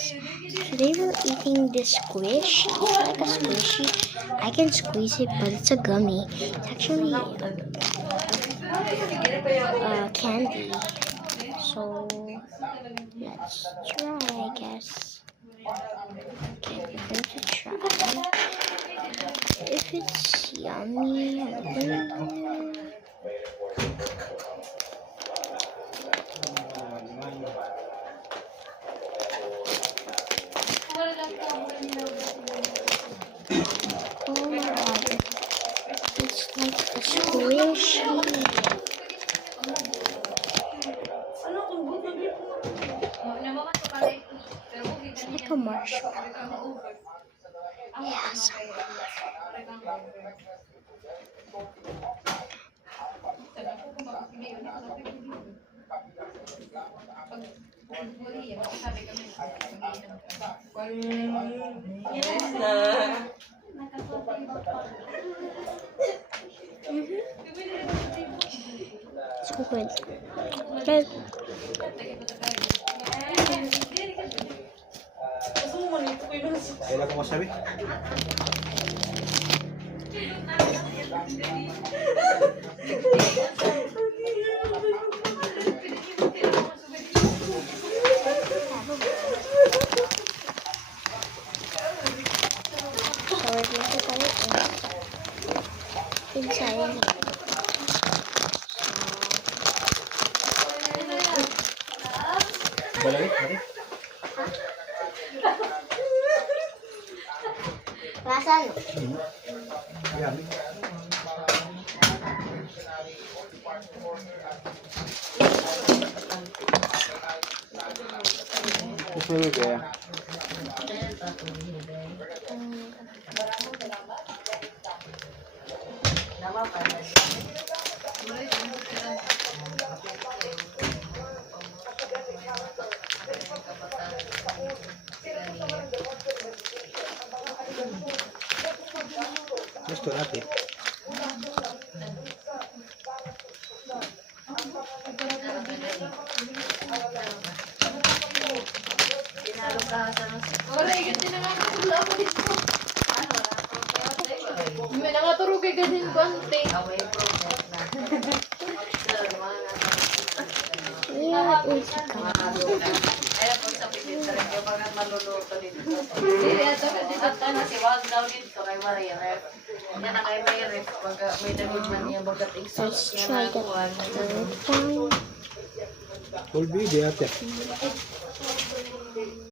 guys. Today we're eating this squish. It's like a squishy. I can squeeze it, but it's a gummy. It's actually candy. So let's try, I guess. Okay, we're going to try. If it's yummy, I'm gonna... Oh my god, it's like a squishy. It's like a marshmallow. Yeah, some It's so good. Guys, Kailan ko masabi? so we're going to put it inside here. Balawit, mali? Lasa, no? Yummy. Gusto mo kaya? Gusto natin. May nangaturo kay ganyan ko ante. Yeah, it's a gummy. Dili ato ka dito tanan si wag daw dito kay Maria ref. Yan na kay may ref pag may dagod man niya bagat exhaust Let's niya try na the kuan. third one. Full video ate.